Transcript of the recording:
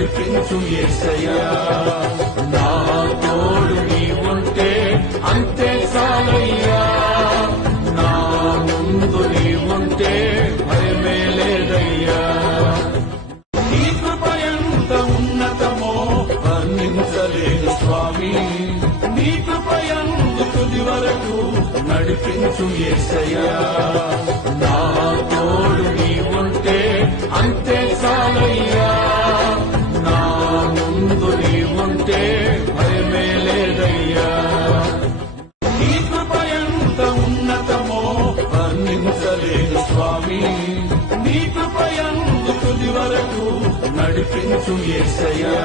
నడిపించు యేసయ్యా. నా తోడు నీవుంటే అంతే చాలయ్యా, నా ముందు నీవుంటే భయమే లేదయ్యా. నీ కృప ఎంత ఉన్నతమో వర్ణించలేను స్వామి, నీ కృప యందు తుది వరకు నడిపించు యేసయ్యా. నా తోడు నీవుంటే అంతే చాలయ్యా, నా ముందు నీవుంటే భయమే లేదయ్యా. నీ కృప ఎంత ఉన్నతమో వర్ణించలేను స్వామి, నీ కృప యందు తుది వరకు నడిపించు యేసయ్యా.